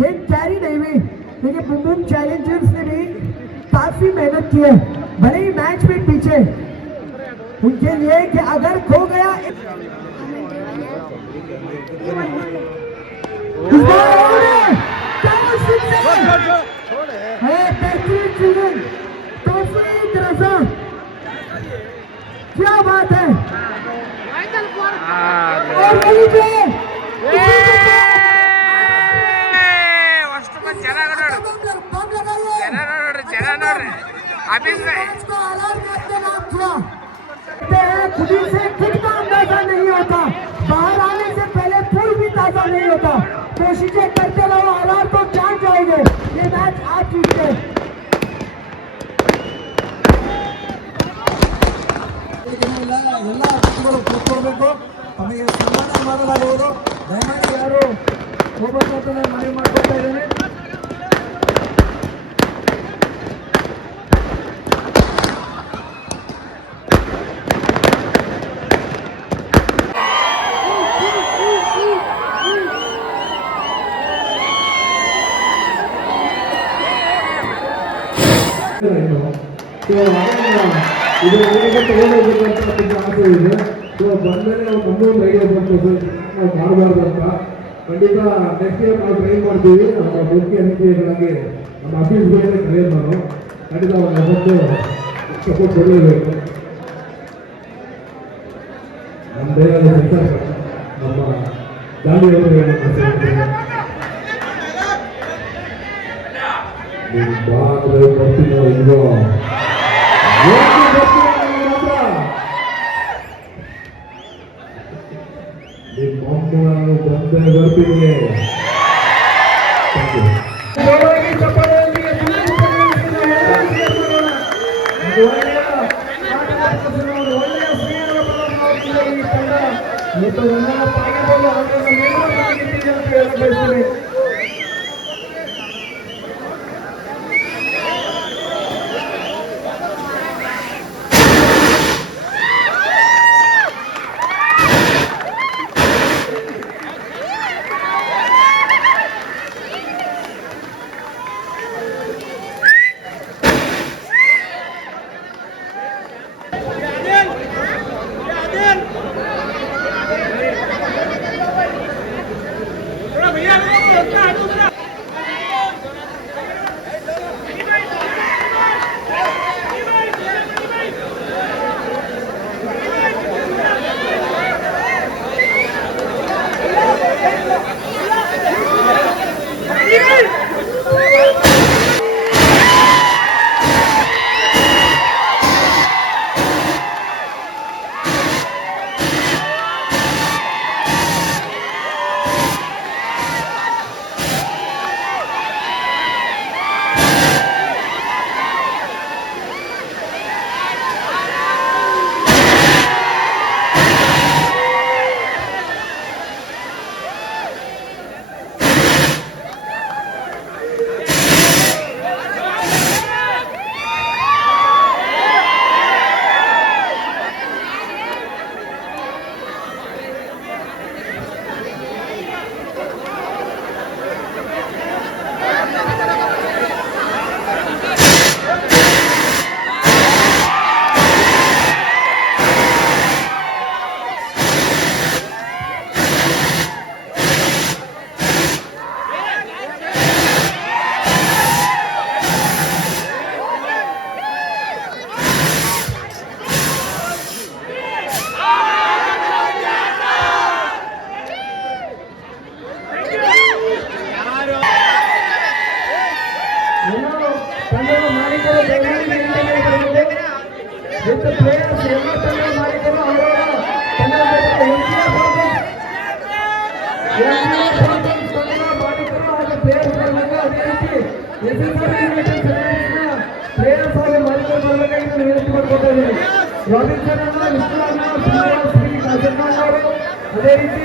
गेंद कैरी नहीं हुई. देखिए बूम चैलेंजर्स ने भी काफी मेहनत की है, भले ही मैच में पीछे. उनके लिए कि अगर खो गया क्या बात है. खुदी से खुद का अंदाजा नहीं होता, बाहर आने से पहले फूल भी ताजा नहीं होता. कोशिशें करते रहो, हालात तो जान जाएंगे. ये मैच आप जीतते. ಎಲ್ಲ ಅತಿಥಿಗಳು ಕೂತ್ಕೊಳ್ಬೇಕು. ತಮಗೆ ಸನ್ಮಾನ ಮಾಡಲಾಗುವುದು. ದಯಮಾಡಿ ಯಾರು ಹೋಗ್ಬೇಕು ಅಂತ ನಾನು ಮನವಿ ಮಾಡ್ಕೊಳ್ತಾ ಇದ್ದೇನೆ. ಇದು ತಗೊಂಡೋಗ್ಬೇಕಂತ ತುಂಬ ಆಸೆ ಇದೆ. ಸೊ ಬಂದಮೇಲೆ ನಾವು ನಮ್ಮದು ಟ್ರೈ ನಾವು ಮಾಡಬಾರ್ದು ಅಂತ ಖಂಡಿತ ನೆಕ್ಸ್ಟ್ ಇಯರ್ ನಾವು ಟ್ರೈ ಮಾಡ್ತೀವಿ. ನಮ್ಮ ಮುಖ್ಯ ಅತಿಥಿಗಳಾಗಿ ನಮ್ಮ ಆಫೀಸ್ಗಳಿಗೆ ಟ್ರೈ ನಾನು ಖಂಡಿತ ಒಂದು ಸಪೋರ್ಟ್ ಕೊಡಲೇಬೇಕು. ನಮ್ಮ ದೇಹದ ನಮ್ಮ ಗಾಂಧಿಯವರು ಬರ್ತೀನೋ ಇಲ್ವೋ ಬಂದೇ ಬರ್ತೀನಿ. ಇವತ್ತು ರನ್ನರ್ ಆಗಿರ್ಬೋದು, ಆದರೆ ನಮ್ಮೆಲ್ಲರೂ ಆಗಿದ್ದೀವಿ ಅಂತ ಹೇಳಕ್ ಬಯಸ್ತೀನಿ. ತಂಡದ ಮಾಲೀಕರು ವಿತ್ ಪ್ಲೇಯರ್ಸ್ ಎಲ್ಲ ತಂಡದ ಮಾಲೀಕರು ಅವರ ತಂಡದ ಮಾಲೀಕರು ಹಾಗೂ ಪ್ಲೇಯರ್ಸ್ ಅದೇ ರೀತಿ ಪ್ಲೇಯರ್ಸ್ ಹಾಗೂ ಮಾಲೀಕರು ಬರಬೇಕಾಗಿ ನಾನು ವಿನಂತಿ ಮಾಡ್ಕೊತಾ ಇದ್ದೀನಿ. ರಾಬಿನ್ಸನ್ ಅನ್ನ, ವಿಷ್ಣು ಅನ್ನ, ಶ್ರೀ ಕಾಸರ್ಮಾನ್ ಅವರು, ಅದೇ ರೀತಿ